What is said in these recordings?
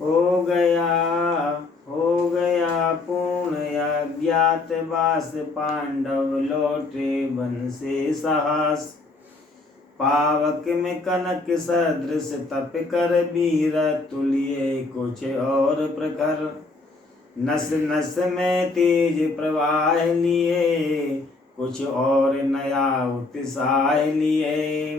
हो गया पूर्ण अज्ञातवास, पांडव लौटे वन से साहस। पावक में कनक सदृश तप कर, वीर तुल्य कुछ और प्रखर। नस नस में तेज प्रवाह लिए, कुछ और नया उत्साह लिए।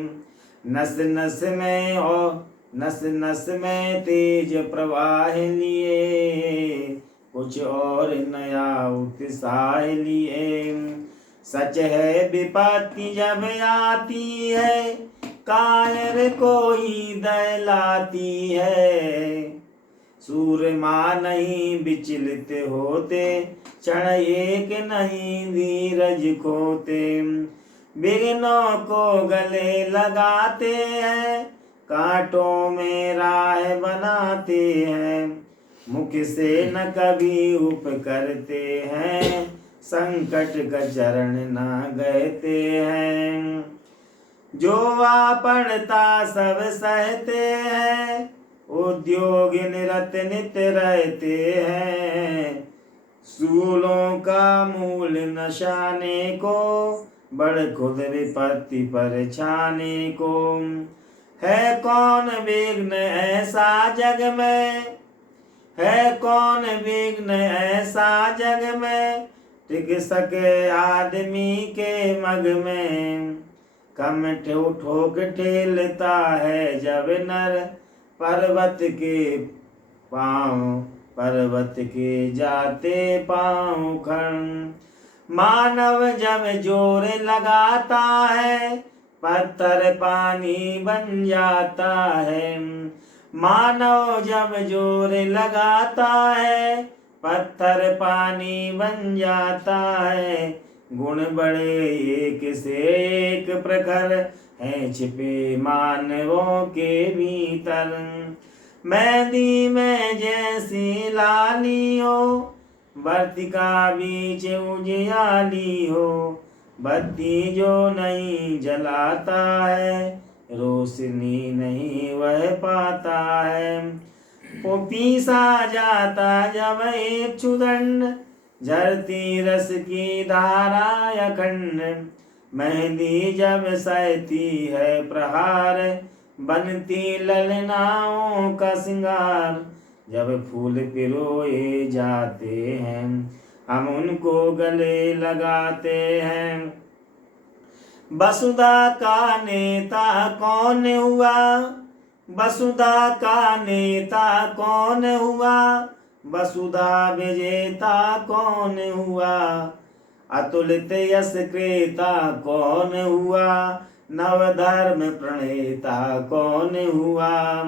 नस नस में तेज प्रवाह लिए, कुछ और नया उत्साह लिए। सच है विपत्ति जब आती है, कायर को ही दहलाती है। सूरमा नहीं विचलित होते, क्षण एक नहीं धीरज खोते। विघ्नों को गले लगाते हैं, कांटों में राह बनाते हैं। मुख से न कभी उप करते हैं, संकट का चरण न गहते हैं। जो आ पड़ता सब सहते हैं, उद्योग निरत नित रहते हैं। सूलों का मूल नशाने को, बड़ खुद विपत्ति पर छाने को। है कौन विघ्न ऐसा जग में, है कौन विघ्न ऐसा जग में, टिक सके आदमी के मग में। कम ठोक ठेलता है जब नर, पर्वत के जाते पाँव खड़। मानव जब जोर लगाता है, पत्थर पानी बन जाता है। मानव जब जोर लगाता है, पत्थर पानी बन जाता है। गुण बड़े एक से एक प्रखर, हैं छिपे मानवों के भीतर। मेहंदी में जैसी लाली हो, वर्तिका बीच उजियाली हो। बत्ती जो नहीं जलाता है, रोशनी नहीं वह पाता है। वो पीसा जाता जब एक क्षुदंड, झरती रस की धारा अखंड। मेहंदी जब सहती है प्रहार, बनती ललनाओं का सिंगार। जब फूल पिरोए जाते हैं, हम उनको गले लगाते हैं। वसुधा का नेता कौन हुआ, वसुधा का नेता कौन हुआ, वसुधा विजेता कौन हुआ। अतुलित यश क्रेता कौन हुआ, नवधर्म प्रणेता कौन हुआ।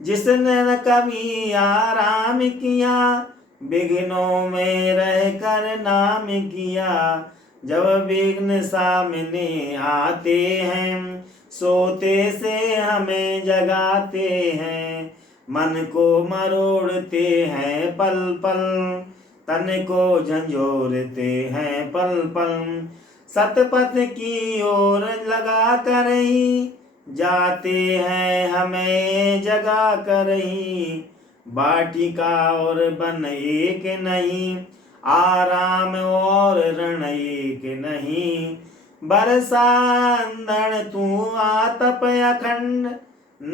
जिसने न कभी आराम किया, विघ्नों में रह कर नाम किया। जब विघ्न सामने आते हैं, सोते से हमें जगाते हैं। मन को मरोड़ते हैं पल पल, तन को झंझोरते हैं पल पल। सतपथ की ओर लगा कर ही, जाते हैं हमें जगा कर ही। वाटिका और वन एक नहीं, आराम और रण एक नहीं। बरसा अंधड़ तू आतप अखंड,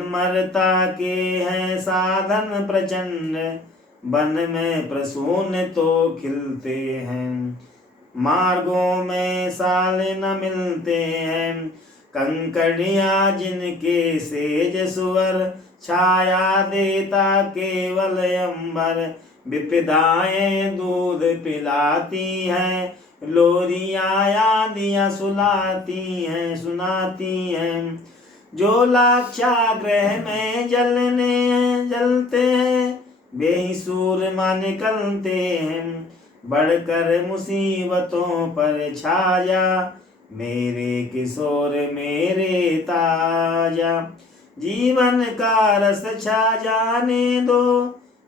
मरता के हैं साधन प्रचंड। वन में प्रसून तो खिलते हैं, मार्गों में साल न मिलते हैं। कंकड़ियाँ जिनके सेज सुअर, छाया देता केवल अंबर। विपदाएं दूध पिलाती हैं, लोरियाँ यादियाँ सुनाती हैं। जो लाक्षागृह में जलते हैं, वे ही सूरमा निकलते हैं। बढ़कर मुसीबतों पर छाया, मेरे किशोर मेरे ताजा। जीवन का रस छा जाने दो,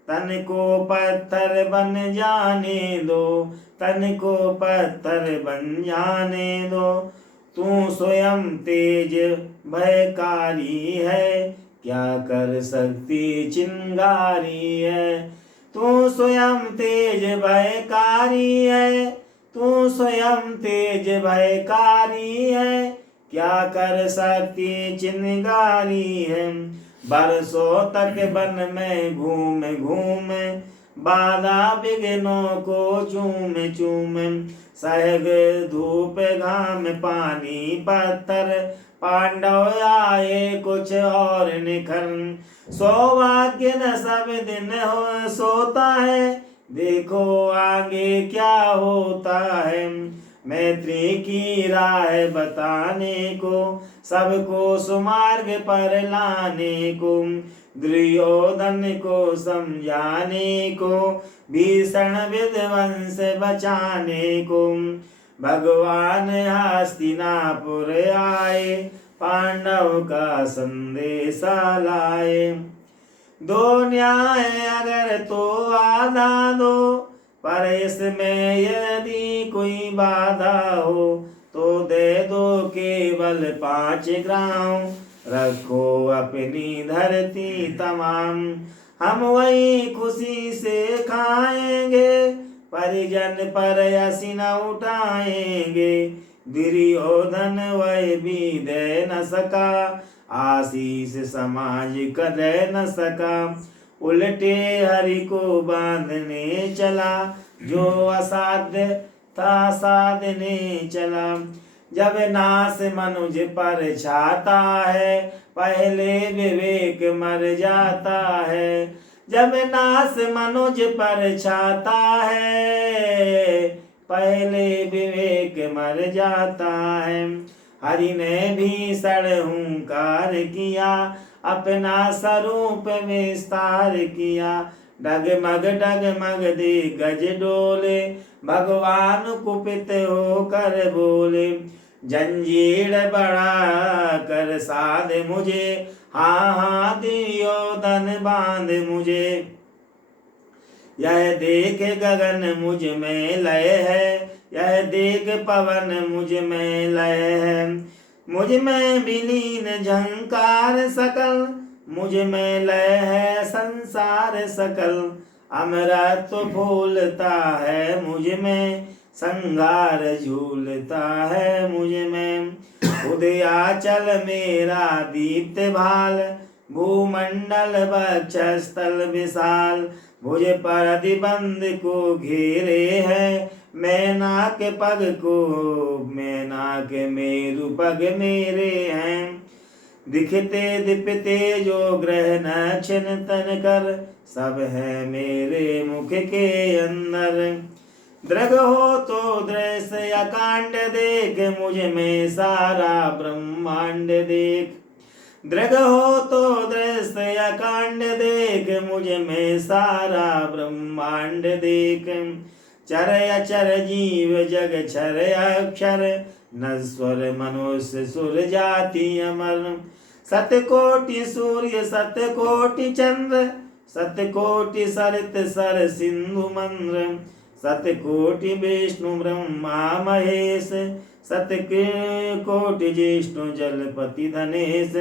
तन को पत्थर बन जाने दो। तन को पत्थर बन जाने दो। तू स्वयं तेज भयकारी है, क्या कर सकती चिंगारी है। तू स्वयं तेज भयकारी है, तू स्वयं तेज भयकारी है, क्या कर सकती चिंगारी है। बरसों तक वन में घूम घूम बाधा विघ्नों को चूम चूम, सहग धूप घाम पानी पत्थर, पांडव आए कुछ और निखर। सौभाग्य न सब दिन हो सोता है, देखो आगे क्या होता है। मैत्री की राह बताने को, सबको सुमार्ग पर लाने को, दुर्योधन को समझाने को, भीषण विध्वंस बचाने को। भगवान हस्तिनापुर आए, पांडव का संदेशा लाए। दो न्याय अगर तो आधा दो, पर इसमें यदि कोई बाधा हो, तो दे दो केवल 5 ग्राम, रखो अपनी धरती तमाम। हम वही खुशी से खाएंगे, परिजन पर यसी न उठाएंगे। दुर्योधन वह भी दे न सका, आशीष समाज कर न सका। उल्टे हरि को बांधने चला, जो असाध्य था साधने चला। जब नाश मनुज पर छाता है, पहले विवेक मर जाता है। जब नाश मनुज पर छाता है, पहले विवेक मर जाता है। हरि ने भीषण हुंकार किया, अपना स्वरूप विस्तार किया। डगमग दे गज डोले, भगवान कुपित होकर बोले। जंजीर बढ़ा कर साध मुझे, हाँ दुर्योधन बांध मुझे। यह देख गगन मुझ में लय है, यह देख पवन मुझ में लय है। मुझ में विलीन झंकार सकल, मुझ में लय है संसार सकल। अमृत फूलता है मुझ में, संगार झूलता है मुझ में। उदयाचल मेरा दीप्त भाल, भूमंडल वक्षस्थल विशाल। भुज पर अधिबंध को घेरे है, मैनाक पग को मैनाक मेरु पग मेरे हैं। दिखते दिपते जो ग्रह नक्षन तन कर, सब है मेरे मुख के अंदर। दृग हो तो दृश्य अकांड देख, मुझ में सारा ब्रह्मांड देख। दृग हो तो दृश्य अकांड देख, मुझ में सारा ब्रह्मांड देख। चर अचर जीव जग क्षर अक्षर, नश्वर मनुष्य सुर जाति अमर। सतकोटि सूर्य सतकोटि चंद्र, सतकोटि सरित सर सिंधु मंद्र। सतकोटि विष्णु ब्रह्मा महेश, सतकोटि जिष्णु जलपति धनेश।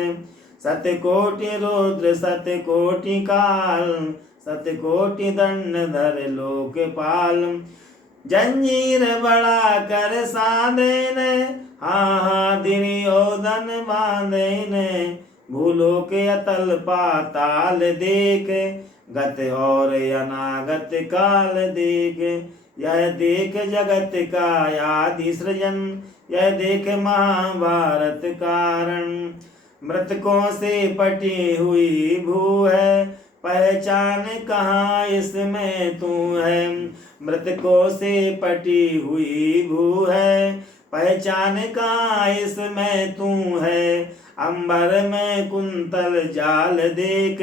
सतकोटि रुद्र सतकोटि काल, सतकोटि दंडधर लोकपाल। जंजीर बड़ा कर साधेन, हाँ दुर्योधन बांधेन। भूलों के अतल पाताल देख, गत और अनागत काल देख। यह देख जगत का आदि सृजन, यह देख महाभारत कारण। मृतकों से पटी हुई भू है, पहचान कहाँ इसमें तू है। मृतकों से पटी हुई भू है, पहचान कहाँ इसमें तू है। अंबर में कुंतल जाल देख,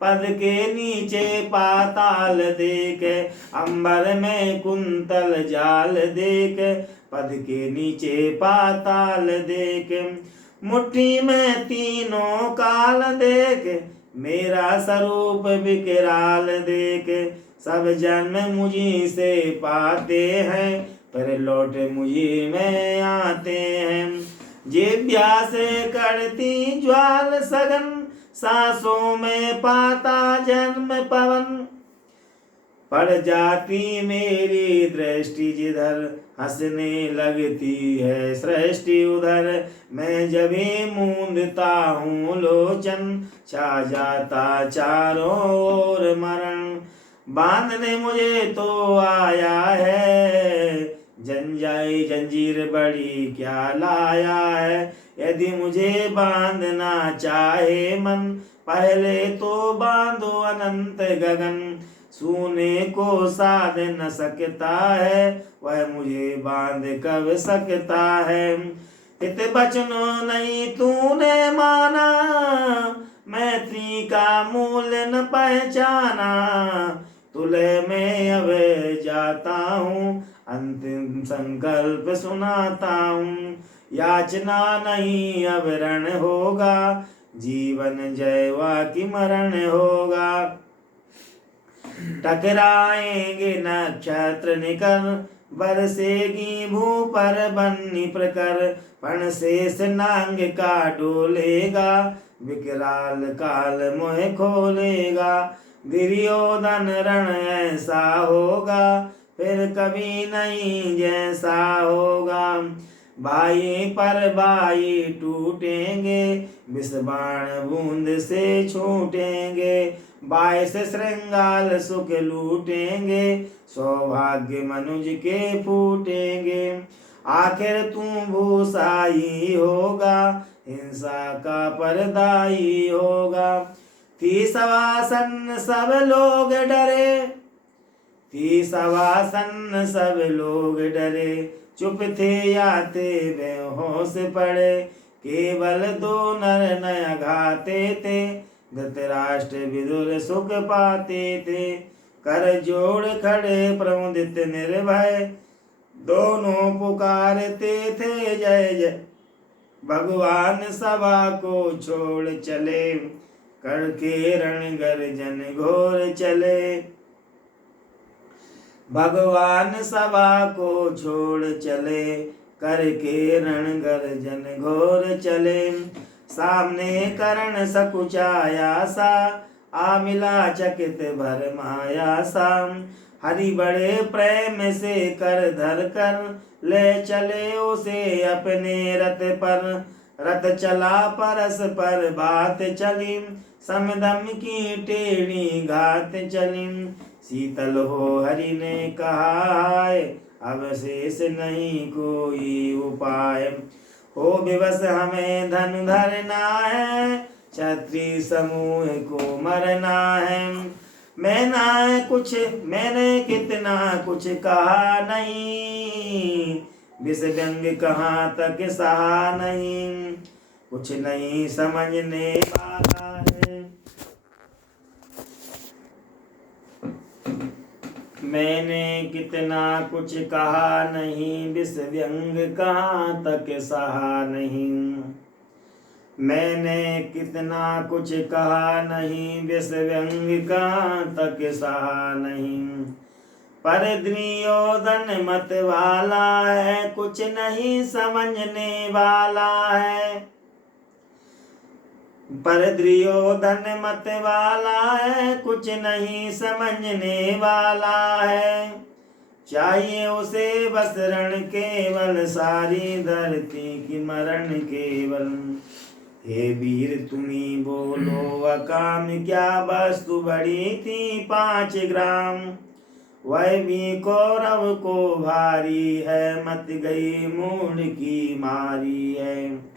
पद के नीचे पाताल देख। अंबर में कुंतल जाल देख, पद के नीचे पाताल देख। मुट्ठी में तीनों काल देख, मेरा स्वरूप विकराल देख। सब जन्म मुझी से पाते हैं, पर लौट मुझी में आते हैं। जिव्या से करती ज्वाल सघन, सांसों में पाता जन्म पवन। पड़ जाती मेरी दृष्टि जिधर, हंसने लगती है सृष्टि उधर। मैं जब भी मूंदता हूँ लोचन, छा जाता चारों ओर मरण। बांधने मुझे तो आया है, जंजाई जंजीर बड़ी क्या लाया है। यदि मुझे बांधना चाहे मन, पहले तो बांधो अनंत गगन। सूने को साध न सकता है, वह मुझे बांध कब सकता है। हित बचनों नहीं तूने माना, मैत्री का मूल्य न पहचाना। तुले में अब जाता हूँ, अंतिम संकल्प सुनाता हूँ। याचना नहीं अब रण होगा, जीवन जयवा की मरण होगा। टकराएंगे नक्षत्र निकर, बरसेगी भू पर बन्नी प्रकर। पण शेष नांग का डोलेगा, विकराल काल मोह खोलेगा। दुर्योधन रण ऐसा होगा, फिर कभी नहीं जैसा होगा। भाई पर भाई टूटेंगे, विष बाण बूंद से छूटेंगे। 22 श्रृंगाल सुख लूटेंगे, सौभाग्य मनुज के फूटेंगे। आखिर तू भूसाई होगा, हिंसा का परदाई होगा। थी सवासन सब लोग डरे, थी सवासन सब लोग डरे। चुप थे या थे बेहोश पड़े, केवल 2 नर नय घाते थे। धृतराष्ट्र विदुर सुख पाते थे, कर जोड़ खड़े प्रमुदित निर्भय। दोनों पुकारते थे जय जय, भगवान सभा को छोड़ चले। करके रण गर्जन घोर चले, भगवान सभा को छोड़ चले। करके रण गर्जन घोर चले। सामने करण सकुचाया सा, आ मिला चकित भर माया सा। हरि बड़े प्रेम से कर धर कर, ले चले उसे अपने रथ पर। रथ चला परस पर बात चली, समदम की टेढ़ी घात चली। शीतल हो हरि ने कहा है, अब शेष नहीं कोई उपाय। हो विवश हमें धन धरना है, क्षत्रिय समूह को मरना है। मैंने कितना कुछ कहा नहीं, विष व्यंग कहाँ तक सहा नहीं। कुछ नहीं समझने वाला है, मैंने कितना कुछ कहा नहीं। विष व्यंग कहाँ तक सहा नहीं। मैंने कितना कुछ कहा नहीं, विष व्यंग कहाँ तक सहा नहीं। पर दुर्योधन मत वाला है, कुछ नहीं समझने वाला है। पर दुर्योधन मत वाला है, कुछ नहीं समझने वाला है। चाहिए उसे बस रण केवल, सारी धरती की मरण केवल। हे वीर तुम्ही बोलो अकाम, क्या वस्तु बड़ी थी 5 ग्राम। वह भी कौरव को भारी है, मत गई मूड की मारी है।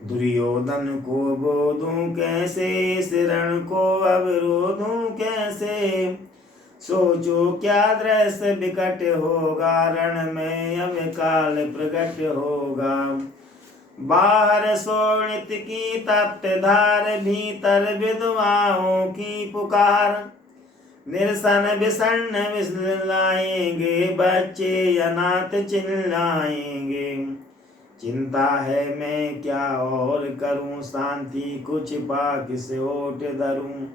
दुर्योधन को बोधूं कैसे, इस रण को अब रोधूं कैसे। सोचो क्या दृश्य विकट होगा, रण में अब काल प्रकट होगा। बाहर शोणित की तप्त धार, भीतर विधवाओं की पुकार। निरसन विषण्ण विलाएंगे, बच्चे अनाथ चिल्लाएंगे। चिंता है मैं क्या और करूं, शांति कुछ पा किस ओट धरूं।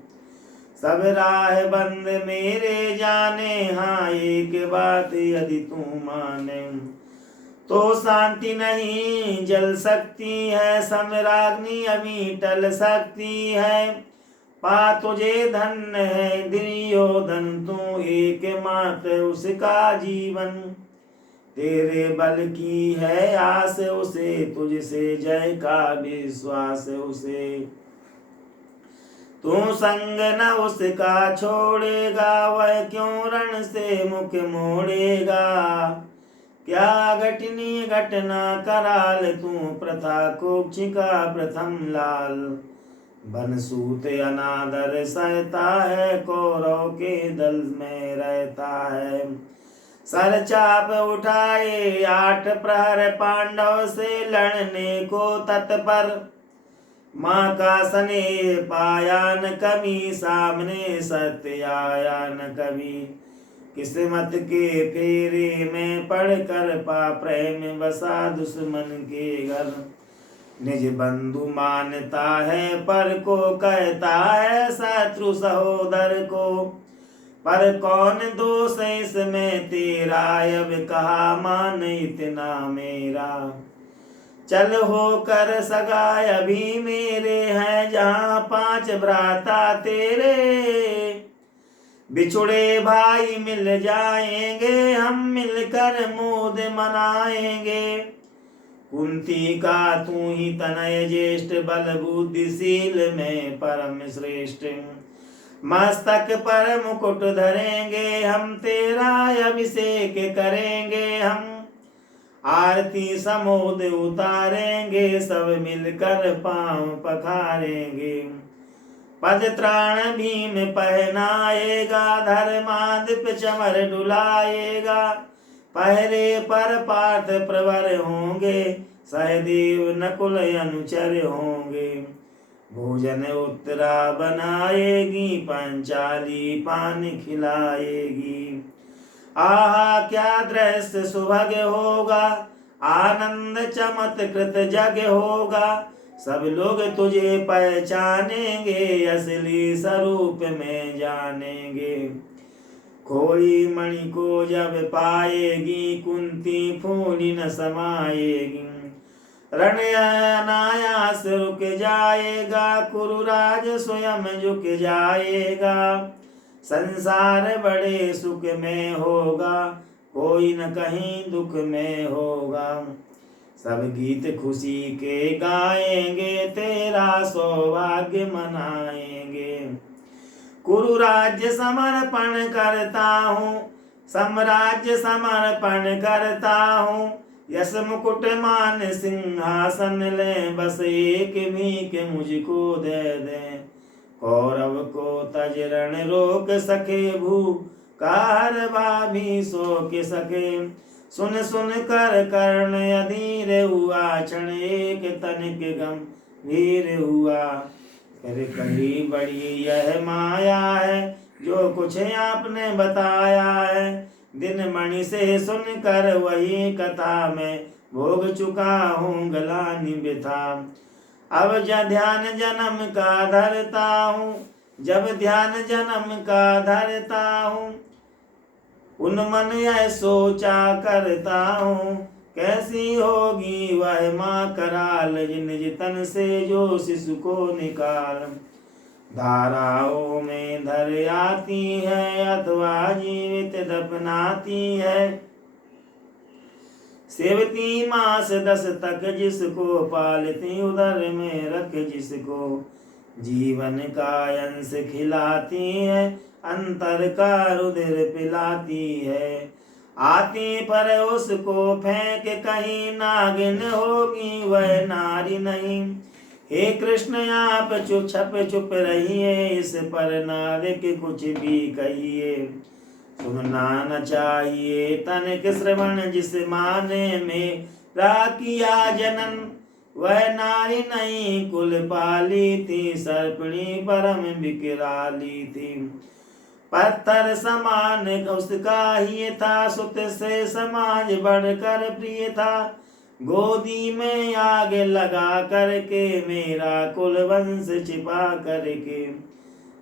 सब राह बंद मेरे जाने, हाँ एक बात यदि तू माने। तो शांति नहीं जल सकती है, समराग्नि अभी टल सकती है। पा तुझे धन्य है दुर्योधन, तू एकमात्र उसका जीवन। तेरे बल की है आस उसे, तुझसे जय का विश्वास उसे। तू संग न उसका छोड़ेगा, वह क्यों रण से मुख मोड़ेगा। क्या घटनी घटना कराल, तू प्रथा कुक्ष का प्रथम लाल। बनसूत अनादर सहता है, कौरव के दल में रहता है। सर चाप उठाए 8 प्रहर, पांडव से लड़ने को तत्पर। माँ का स्नेह पाया न कभी, सामने सत्य आया न कभी। किस्मत के फेरे में पड़ कर पा प्रेम बसा दुश्मन के घर। निज बंधु मानता है पर को, कहता है शत्रु सहोदर को। पर कौन दोष इसमें तेरा, अब कहा मान इतना मेरा। चल होकर सगाय अभी मेरे हैं, जहाँ 5 भ्राता तेरे। बिछुड़े भाई मिल जाएंगे, हम मिलकर मोद मनाएंगे। कुंती का तू ही तनय ज्येष्ठ, बल बुद्धिशील में परम श्रेष्ठ। मस्तक पर मुकुट धरेंगे, हम तेरा अभिषेक करेंगे हम। आरती समोद उतारेंगे, सब मिलकर पांव पखारेंगे। पद त्राण भीम पहनाएगा, धर्मादिप चमर डुलाएगा। पहरे पर पार्थ प्रवर होंगे, सहदेव नकुल अनुचर होंगे। भोजन उत्तरा बनाएगी, पंचाली पान खिलाएगी। आहा क्या दृश्य सुभग होगा, आनंद चमत्कृत जग होगा। सब लोग तुझे पहचानेंगे, असली स्वरूप में जानेंगे। खोई मणि को जब पाएगी, कुंती फूली न समाएगी। रण अनायास रुक जाएगा, कुरुराज स्वयं झुक जाएगा। संसार बड़े सुख में होगा, कोई न कहीं दुख में होगा। सब गीत खुशी के गाएंगे, तेरा सौभाग्य मनाएंगे। कुरु राज्य समर्पण करता हूँ, साम्राज्य समर्पण करता हूँ। यश मुकुट मान सिंहासन ले, बस एक भीख मुझको दे दे। कौरव को तज रण रोक सके, भू कार भाभी सो के सके। सुन सुन कर कर्ण अधीर हुआ, क्षण एक तनिक गंभीर हुआ। फिर कही बड़ी यह माया है, जो कुछ आपने बताया है। दिन मणि से सुन कर वही कथा में, भोग चुका हूँ गलानी बिथा। अब ध्यान जन्म का धरता हूँ, जब ध्यान जन्म का धरता हूँ। उन मन यह सोचा करता हूँ, कैसी होगी वह माँ कराल। निज तन से जो शिशु को निकाल, धाराओं में धर आती है, अथवा जीवित दफनाती है। सेवती मास 10 तक जिसको, पालती उदर में रख जिसको। जीवन का अंश खिलाती है, अंतर का रुधिर पिलाती है। आती पर उसको फेंक कहीं, नागिन होगी वह नारी नहीं। हे कृष्ण आप छुप रहिए, इस पर नारिक कुछ भी कहिए। सुनना न चाहिए तनिक श्रवण, जिस माने में राखिया जनन। वह नारी नहीं कुल पाली थी, सर्पिणी परम विकराली थी। पत्थर समान उसका ही था, सुत से समाज बढ़कर प्रिय था। गोदी में आग लगा करके, मेरा कुल वंश छिपा करके।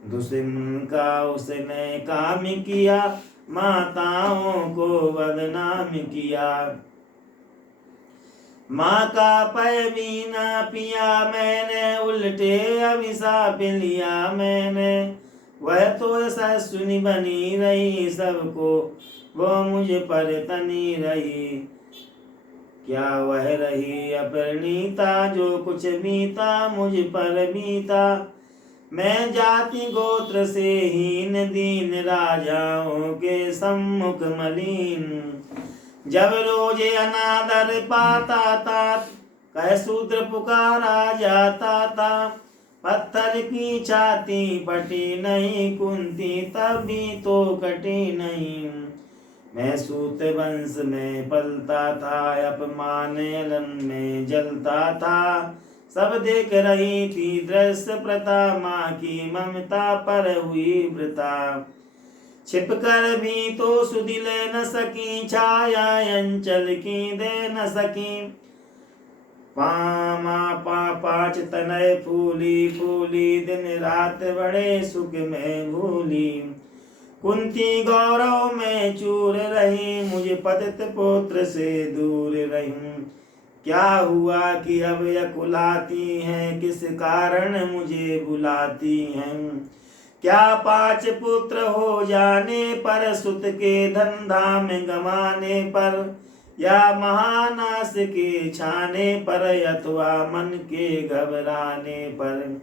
दुश्मन का उसने काम किया, माताओं को बदनाम किया। माँ का पै भी ना पिया मैंने, उल्टे अभिशाप लिया मैंने। वह तो ससुनी बनी रही सबको, वो मुझ पर तनी रही। क्या वह रही अपरिणीता, जो कुछ बीता मुझ पर बीता। मैं जाति गोत्र से हीन दीन, राजाओं के सम्मुख मलिन। जब रोज अनादर पाता था, कह शूद्र पुकारा जाता था। पत्थर की छाती पटी नहीं, कुंती तब भी तो कटी नहीं। मैं सूत वंश में पलता था, अपमान लन में जलता था। सब देख रही थी दृश्य प्रथा, माँ की ममता पर हुई वृथा। छिप कर भी तो सुधि ले न सकी, छाया अंचल की दे न सकी। पाँच तनय फूली फूली, दिन रात बड़े सुख में भूली। कुंती गौरव में चूर रही, मुझे पतित पुत्र से दूर रही। क्या हुआ कि अब यकुलाती हैं, किस कारण मुझे बुलाती हैं। क्या 5 पुत्र हो जाने पर, सुत के धन धाम गंवाने पर, या महानाश के छाने पर, अथवा मन के घबराने पर।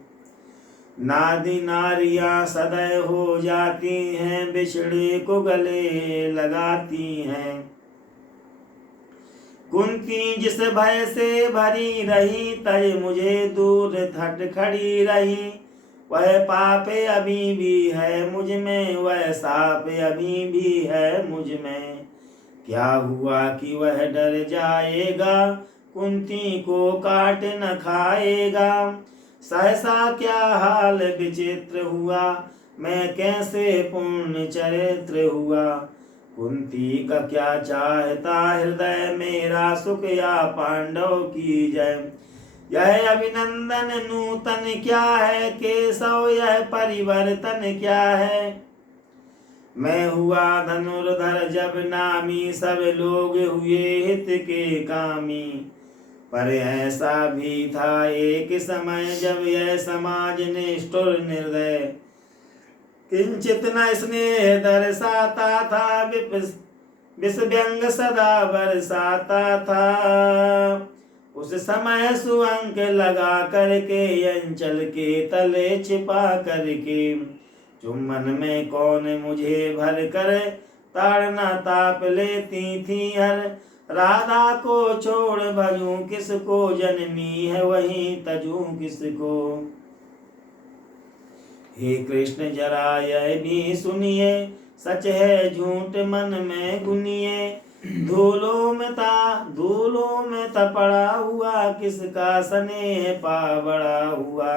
नादी नारियां सदैव हो जाती हैं, बिछड़े को गले लगाती हैं। कुंती जिस भय से भरी रही, तय मुझे दूर हट खड़ी रही। वह पाप अभी भी है मुझ में, वह साप अभी भी है मुझ में। क्या हुआ कि वह डर जाएगा, कुंती को काट न खाएगा। सहसा क्या हाल विचित्र हुआ, मैं कैसे पूर्ण चरित्र हुआ। कुंती का क्या चाहता हृदय, मेरा सुख या पांडव की जय। यह अभिनंदन नूतन क्या है, केशव यह परिवर्तन क्या है। मैं हुआ धनुर्धर जब नामी, सब लोग हुए हित के कामी। पर ऐसा भी था एक समय, जब यह समाज निष्ठुर निर्दय, किंचित न स्नेह दर्शाता था। विष व्यंग सदा बरसाता था। उस समय सुअंक लगा करके, अंचल के तले छिपा करके। चुम्बन में कौन मुझे भर कर, ताड़ना ताप लेती थी हर। राधा को छोड़ भजूं किसको, जननी है वही तजूं किसको। हे कृष्ण जरा यह भी सुनिए, सच है झूठ मन में गुनिए। धूलों में था पड़ा हुआ, किसका स्नेह पा बड़ा हुआ।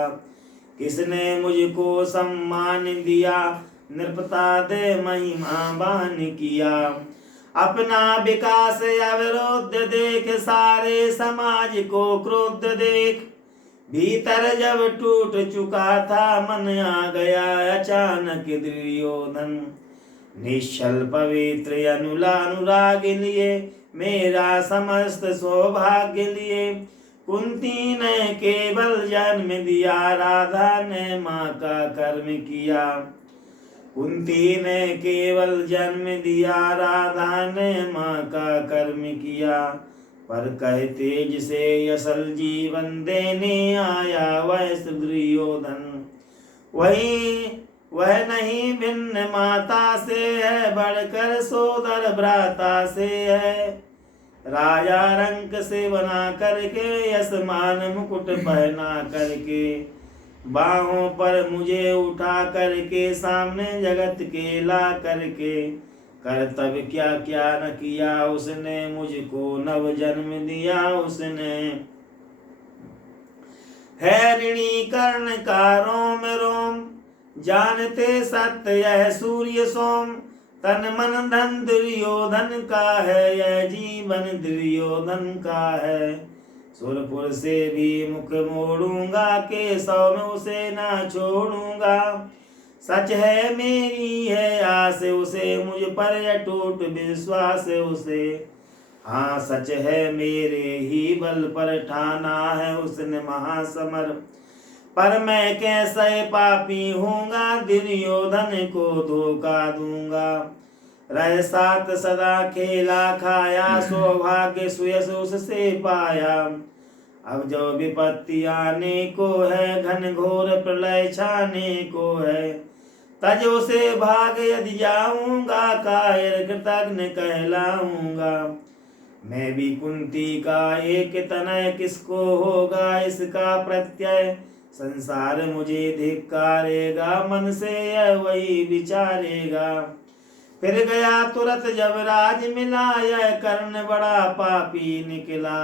किसने मुझको सम्मान दिया, नृपता दे महिमा बान किया। अपना विकास अवरोध देख, सारे समाज को क्रोध देख। भीतर जब टूट चुका था, मन आ गया अचानक दुर्योधन। निश्चल पवित्र अनुराग लिए, मेरा समस्त सौभाग्य लिए। कुंती ने केवल जन्म दिया, राधा ने माँ का कर्म किया। कुंती ने केवल जन्म दिया, राधा ने माँ का कर्म किया। पर कहते जिसे असल जीवन देने आया, वह दुर्योधन। वह नहीं भिन्न माता से है, बढ़कर सोदर भ्राता से है। राजा रंक से बना करके, यशमान मुकुट पहना करके। बाहों पर मुझे उठा करके, सामने जगत के ला करके। कर्तव्य क्या क्या न किया उसने, मुझको नव जन्म दिया उसने। है ऋणी कर्ण का रोम रोम, जानते सत्य यह सूर्य सोम। तन मन धन दुर्योधन का है, यह जीवन दुर्योधन का है। सुरपुर से भी मुख मोड़ूंगा, केशव में उसे ना छोड़ूंगा। सच है मेरी है आस उसे, मुझ पर अटूट विश्वास उसे। हाँ सच है मेरे ही बल पर ठाना है उसने महासमर। पर मैं कैसे पापी हूँगा दुर्योधन को धोखा दूंगा। रह साथ सदा खेला खाया सौभाग्य सुयस उससे पाया। अब जो विपत्ति आने को है घन घोर प्रलय छाने को है। तज उसे भाग यदि जाऊंगा कायर कृतज्ञ कहलाऊंगा। मैं भी कुंती का एक तनय किसको होगा इसका प्रत्यय। संसार मुझे धिक्कारेगा मन से यह वही विचारेगा। फिर गया तुरंत जब राज मिला यह कर्ण बड़ा पापी निकला।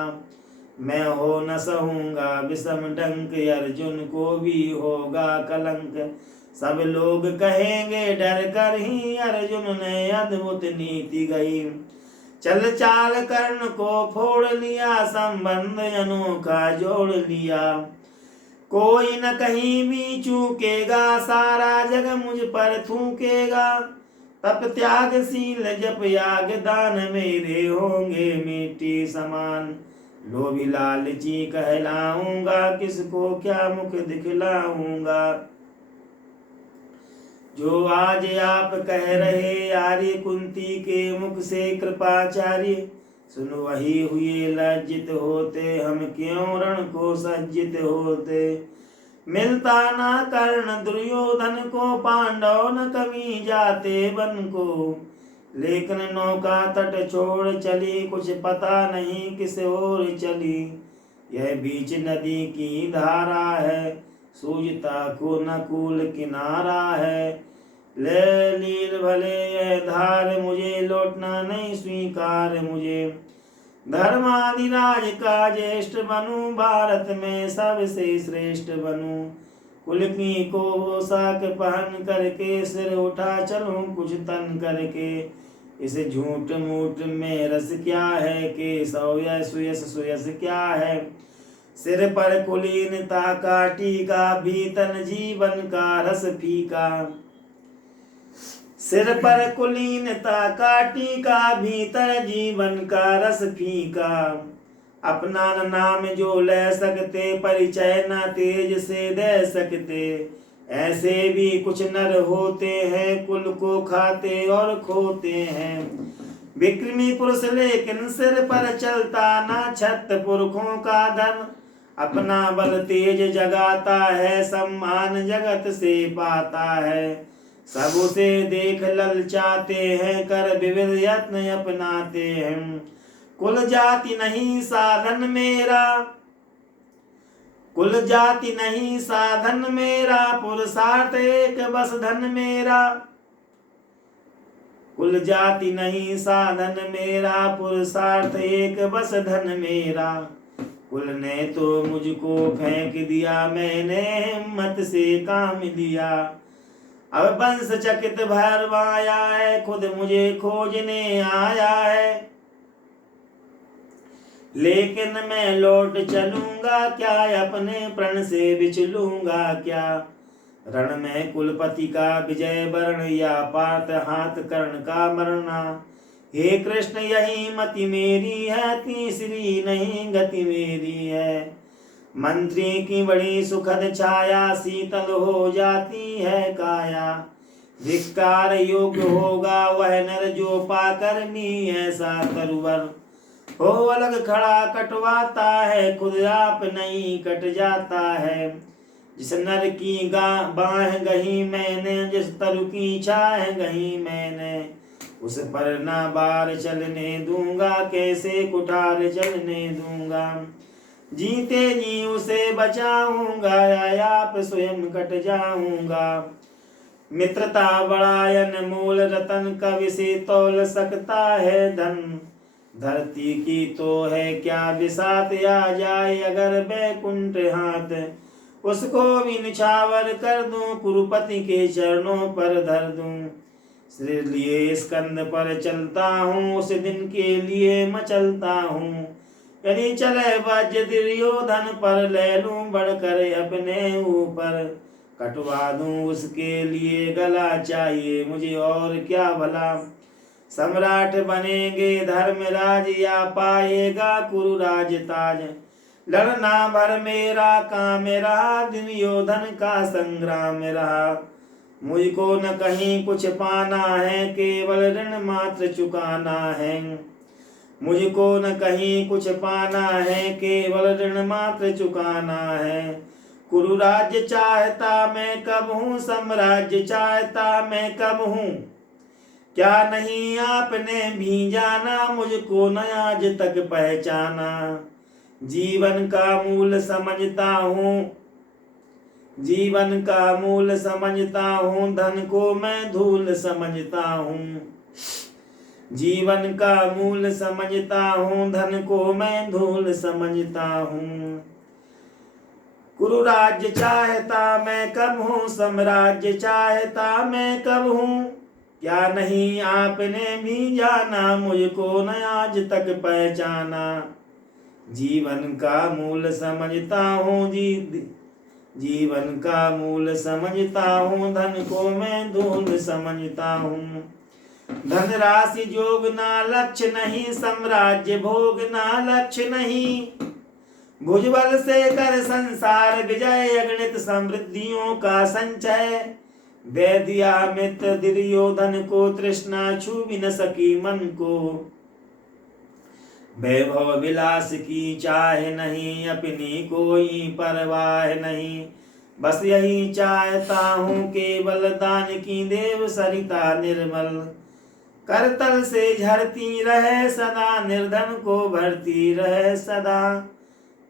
मैं हो न सहूंगा विषम डंक अर्जुन को भी होगा कलंक। सब लोग कहेंगे डर कर ही अर्जुन ने अद्भुत नीति गई। चल चाल कर्ण को फोड़ लिया संबंध अनोखा जोड़ लिया। कोई न कहीं भी चूकेगा सारा जग मुझ पर थूकेगा। तप त्याग शील जप याग दान मेरे होंगे मिट्टी समान। लोभी लालची कहलाऊंगा किसको क्या मुख दिखलाऊंगा। जो आज आप कह रहे आर्य कुंती के मुख से कृपाचार्य। सुन वही हुए लज्जित होते हम क्यों रण को सज्जित होते। मिलता ना कर्ण दुर्योधन को पांडव न कभी जाते वन को। लेकिन नौका तट छोड़ चली कुछ पता नहीं किस ओर चली। यह बीच नदी की धारा है सूझता को न कूल किनारा है। ले लील भले यह धार मुझे लौटना नहीं स्वीकार मुझे। धर्माधिराज का ज्येष्ठ बनूं भारत में सबसे श्रेष्ठ बनूं। कुल की को पोशाक पहन करके सिर उठा चलूं कुछ तन करके। इस झूठ मूठ में रस क्या है कि सौयस सुयस सुयस क्या है। सिर पर कुलीनता का टीका भीतर जीवन का रस फीका। सिर पर कुलीनता का टीका भीतर जीवन का रस फीका। अपना नाम जो ले सकते परिचय न तेज से दे सकते। ऐसे भी कुछ नर होते हैं कुल को खाते और खोते हैं। विक्रमी पुरुष लेकिन सिर पर चलता ना छत पुरखों का धन। अपना बल तेज जगाता है सम्मान जगत से पाता है। सब उसे देख ललचाते हैं कर विविध यत्न अपनाते हैं। कुल जाति नहीं साधन मेरा कुल जाति नहीं साधन मेरा पुरुषार्थ एक बस धन मेरा। कुल जाति नहीं साधन मेरा पुरुषार्थ एक बस धन मेरा। कुल ने तो मुझको फेंक दिया मैंने हिम्मत से काम लिया। अब वंश चकित भरवाया है खुद मुझे खोजने आया है। लेकिन मैं लौट चलूंगा क्या अपने प्रण से बिचलूंगा क्या। रण में कुलपति का विजय वर्ण या पात हाथ कर्ण का मरना। हे कृष्ण यही मति मेरी है तीसरी नहीं गति मेरी है। मंत्री की बड़ी सुखद छाया शीतल हो जाती है काया। धिक्कार योग्य होगा वह नर जो पाकर भी ऐसा तरुवर हो। अलग खड़ा कटवाता है खुद आप नहीं कट जाता है। जिस नर की बाह गही मैंने जिस तरु की छाह गही मैंने। उस पर ना बार चलने दूंगा कैसे कुठार चलने दूंगा। जीते जी उसे बचाऊंगा या आप स्वयं कट जाऊंगा। मित्रता बड़ा अनमोल रतन कवि से तौल सकता है धन। धरती की तो है क्या बिसात आ जाए अगर बैकुंठ हाथ। उसको भी निछावर कर दूं कुरुपति के चरणों पर धर दूं। सिर लिए स्कंद पर चलता हूँ उस दिन के लिए मचलता हूँ। यदि चले वज्र दुर्योधन पर ले लूं बढ़कर अपने ऊपर। कटवा दूं उसके लिए गला चाहिए मुझे और क्या भला। सम्राट बनेंगे धर्मराज या पाएगा कुरुराज ताज। लड़ना भर मेरा काम रहा दुर्योधन का संग्राम रहा। मुझको न कहीं कुछ पाना है केवल ऋण मात्र चुकाना है। मुझको न कहीं कुछ पाना है केवल ऋण मात्र चुकाना है। कुरुराज्य चाहता मैं कब हूँ साम्राज्य चाहता मैं कब हूँ। क्या नहीं आपने भी जाना मुझको न आज तक पहचाना। जीवन का मूल समझता हूँ जीवन का मूल समझता हूँ धन को मैं धूल समझता हूँ। जीवन का मूल समझता हूँ धन को मैं धूल समझता हूँ। कुरुराज्य चाहता मैं कब हूँ साम्राज्य चाहता मैं कब हूँ। क्या नहीं आपने भी जाना मुझको न आज तक पहचाना। जीवन का मूल समझता हूँ जीवन का मूल समझता हूँ धन को मैं धूल समझता हूँ। धन राशि जोग ना लक्ष्य नहीं साम्राज्य भोग ना लक्ष्य नहीं। भुजबल से कर संसार विजय अगणित समृद्धियों का संचय। दे दिया मित्र दुर्योधन को तृष्णा छू भी न सकी मन को। वैभव विलास की चाह नहीं अपनी कोई परवाह नहीं। बस यही चाहता हूँ केवल दान की देव सरिता निर्मल। करतल से झरती रहे सदा निर्धन को भरती रहे सदा।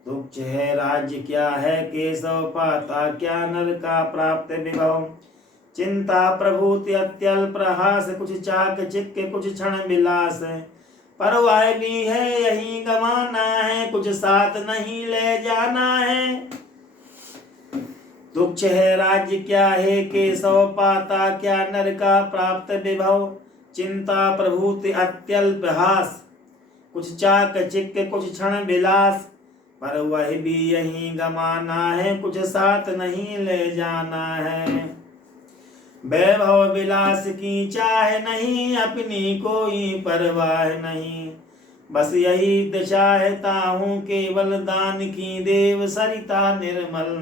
तुच्छ है राज्य क्या है केशव पाता क्या नर का प्राप्त विभव। चिंता प्रभूति अत्यल्प प्रहास कुछ चाक चिक्के कुछ क्षण विलास। परवाह भी है यही गवाना है कुछ साथ नहीं ले जाना है। तुच्छ है राज्य क्या है केशव पाता क्या नर का प्राप्त विभव। चिंता प्रभूति अत्यल्प हास कुछ चाक चिक्के कुछ क्षण विलास। पर वह भी यही गमाना है कुछ साथ नहीं ले जाना है। वैभव विलास की चाह नहीं अपनी कोई परवाह नहीं। बस यही चाहता हूँ केवल दान की देव सरिता निर्मल।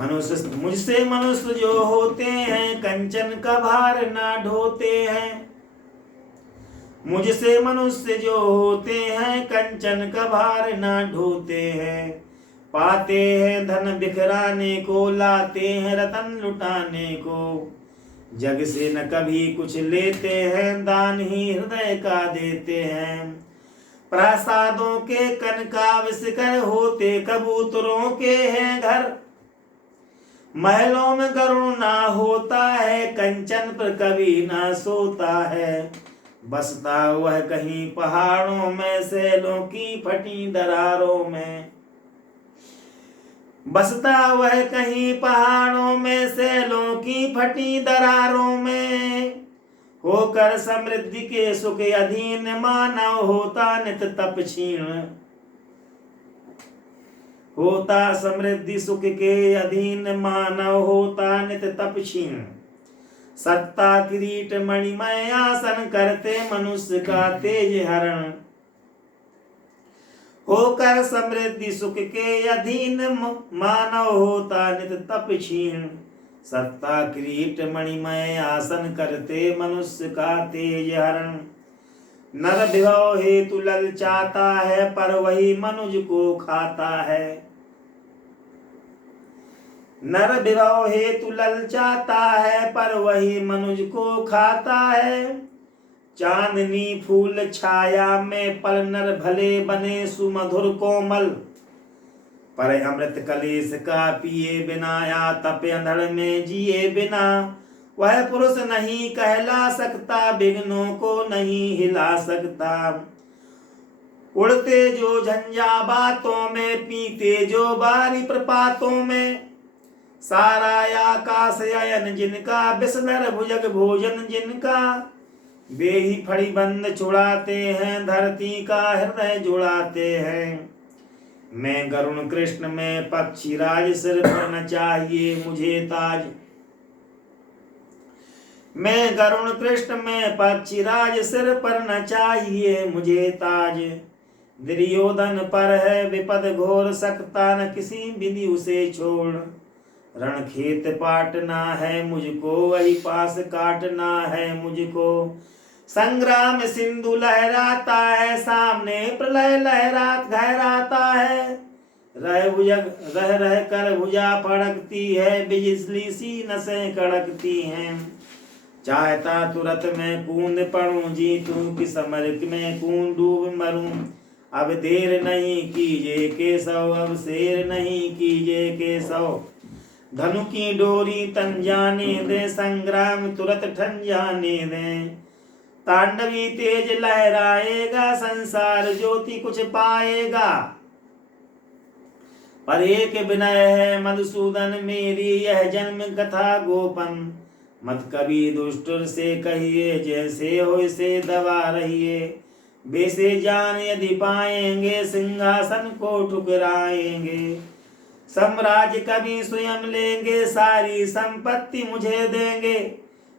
मनुष्य मुझसे मनुष्य जो होते हैं कंचन का भार ना ढोते हैं। मुझसे मनुष्य जो होते हैं कंचन का भार ना ढोते हैं। पाते हैं धन बिखराने को लाते हैं रतन लुटाने को। जग से न कभी कुछ लेते हैं दान ही हृदय का देते हैं। प्रासादों के कनकाविष्कर होते कबूतरों के हैं घर। महलों में गरुड़ ना होता है कंचन पर कभी ना सोता है। बसता वह कहीं पहाड़ों में सैलों की फटी दरारों में। बसता वह कहीं पहाड़ों में सैलों की फटी दरारों में। होकर समृद्धि के सुख अधीन मानव होता नित तप क्षीण। होता समृद्धि सुख के अधीन मानव होता नित तप क्षीण। सत्ता किरीट मणिमय आसन करते मनुष्य का तेज हरण। होकर समृद्धि सुख के अधीन मानव होता नित तप क्षीण। सत्ता किरीट मणिमय आसन करते मनुष्य का तेज हरण। नर विभव हेतु ललचाता है पर वही मनुज को खाता है। नर विभव हेतु ललचाता है पर वही मनुज को खाता है। चांदनी फूल छाया में पल नर भले बने सुमधुर कोमल। पर अमृत कलेश का पिए बिना या तप अंधड़ में जिए बिना। वह पुरुष नहीं कहला सकता विघ्नों को नहीं हिला सकता। उड़ते जो झंझा बातों में पीते जो बारी प्रपातों में। सारा आकाश अयन जिनका बिस्तर भुजग भोजन जिनका। वे ही फड़ी बंद छुड़ाते हैं धरती का हृदय जुड़ाते हैं। मैं गरुण कृष्ण में पक्षी राज सिर पर न चाहिए मुझे ताज। मैं गरुण कृष्ण में पक्षीराज, सिर पर न चाहिए मुझे ताज। दुर्योधन पर है विपद घोर, सकता न किसी विधि उसे छोड़। रण खेत पाटना है मुझको, वही पास काटना है मुझको। संग्राम सिंधु लहराता है, सामने प्रलय गहराता है। रह रह कर भुजा फड़कती है, बिजली सी नसें कड़कती हैं। चाहता तुरंत मैं कूद पड़ूं, जीतूं कि समर में कूद डूब मरूं। अब देर नहीं कीजिए केशव, अब शेर नहीं कीजिए केशव। धनु की डोरी तन जाने दे, संग्राम तुरंत ठन जाने दे। तांडवी तेज लहराएगा, संसार ज्योति कुछ पाएगा। पर एक विनय है मधुसूदन, मेरी यह जन्म कथा गोपन। मत कभी दुष्टुर से कहिए, जैसे हो इसे दबा रहिए। बेसे जान यदि पाएंगे, सिंहासन को ठुकराएंगे। साम्राज्य कभी स्वयं लेंगे, सारी संपत्ति मुझे देंगे।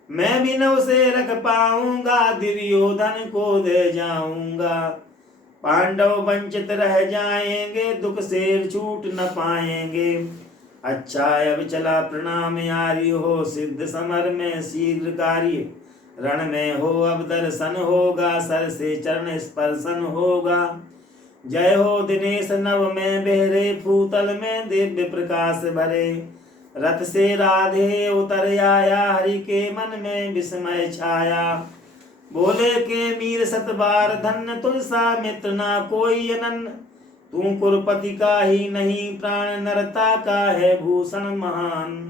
मैं भी न उसे रख पाऊंगा, दुर्योधन को दे जाऊंगा। पांडव वंचित रह जाएंगे, दुख से छूट न पाएंगे। अच्छा अब चला प्रणाम यारी, हो सिद्ध समर में शीघ्र कार्य। रण में हो अब दर्शन होगा, सर से चरण स्पर्शन होगा। जय हो दिनेश नव में बेहरे, भूतल में दिव्य प्रकाश भरे। रथ से राधे उतर आया, हरि के मन में विस्मय छाया। बोले के मीर सतबार धन्य, तुलसा मित्र ना कोई अनन्य। तू कुरपति का ही नहीं प्राण, नरता का है भूषण महान।